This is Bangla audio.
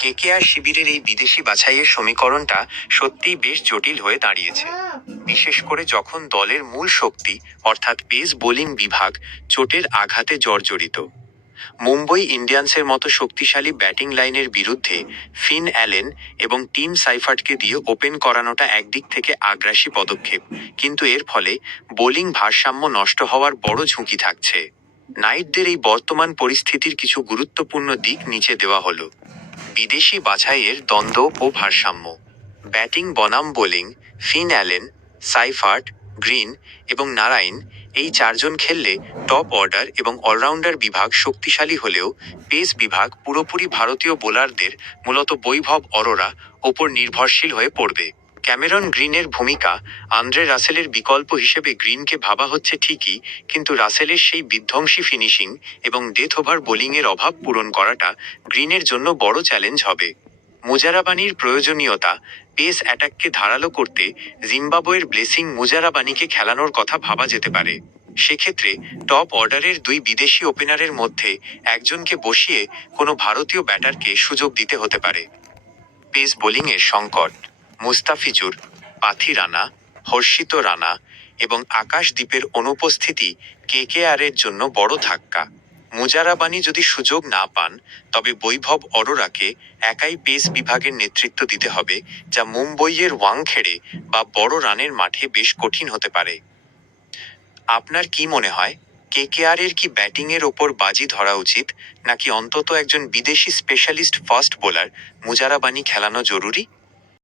কেকেআর শিবিরের এই বিদেশি বাছাইয়ের সমীকরণটা সত্যিই বেশ জটিল হয়ে দাঁড়িয়েছে, বিশেষ করে যখন দলের মূল শক্তি অর্থাৎ পেস বোলিং বিভাগ চোটের আঘাতে জর্জরিত। মুম্বই ইন্ডিয়ান্সের মতো শক্তিশালী ব্যাটিং লাইনের বিরুদ্ধে ফিন অ্যালেন এবং টিম সাইফার্টকে দিয়ে ওপেন করানোটা একদিক থেকে আগ্রাসী পদক্ষেপ, কিন্তু এর ফলে বোলিং ভারসাম্য নষ্ট হওয়ার বড় ঝুঁকি থাকছে। নাইটদের এই বর্তমান পরিস্থিতির কিছু গুরুত্বপূর্ণ দিক নিচে দেওয়া হলো। বিদেশি বাছাইয়ের দ্বন্দ্ব ও ভারসাম্য। ব্যাটিং বনাম bowling, Finn Allen, Seifert, Green এবং নারাইন এই চারজন খেললে টপ অর্ডার এবং অলরাউন্ডার বিভাগ শক্তিশালী হলেও পেস বিভাগ পুরোপুরি ভারতীয় বোলারদের, মূলত বৈভব অরোরা, ওপর নির্ভরশীল হয়ে পড়বে। ক্যামেরন গ্রিনের ভূমিকা। আন্দ্রে রাসেলের বিকল্প হিসেবে গ্রিনকে ভাবা হচ্ছে ঠিকই, কিন্তু রাসেলের সেই বিধ্বংসী ফিনিশিং এবং ডেথ ওভার বোলিংয়ের অভাব পূরণ করাটা গ্রিনের জন্য বড় চ্যালেঞ্জ হবে। মুজারাবানির প্রয়োজনীয়তা। পেস অ্যাটাককে ধারালো করতে জিম্বাবুয়ের ব্লেসিং মুজারাবানিকে খেলানোর কথা ভাবা যেতে পারে। সেক্ষেত্রে টপ অর্ডারের দুই বিদেশি ওপেনারের মধ্যে একজনকে বসিয়ে কোনো ভারতীয় ব্যাটারকে সুযোগ দিতে হতে পারে। পেস বোলিংয়ের সংকট। মুস্তাফিজুর, পাথি রানা, হর্ষিত রানা এবং আকাশদ্বীপের অনুপস্থিতি কেকেআরের জন্য বড় ধাক্কা। মুজারাবানি যদি সুযোগ না পান, তবে বৈভব অরোরাকে একাই পেস বিভাগের নেতৃত্ব দিতে হবে, যা মুম্বইয়ের ওয়াংখেড়ে বা বড় রানের মাঠে বেশ কঠিন হতে পারে। আপনার কি মনে হয়, কেকেআরের কি ব্যাটিংয়ের ওপর বাজি ধরা উচিত, নাকি অন্তত একজন বিদেশি স্পেশালিস্ট ফাস্ট বোলার মুজারাবানি খেলানো জরুরি?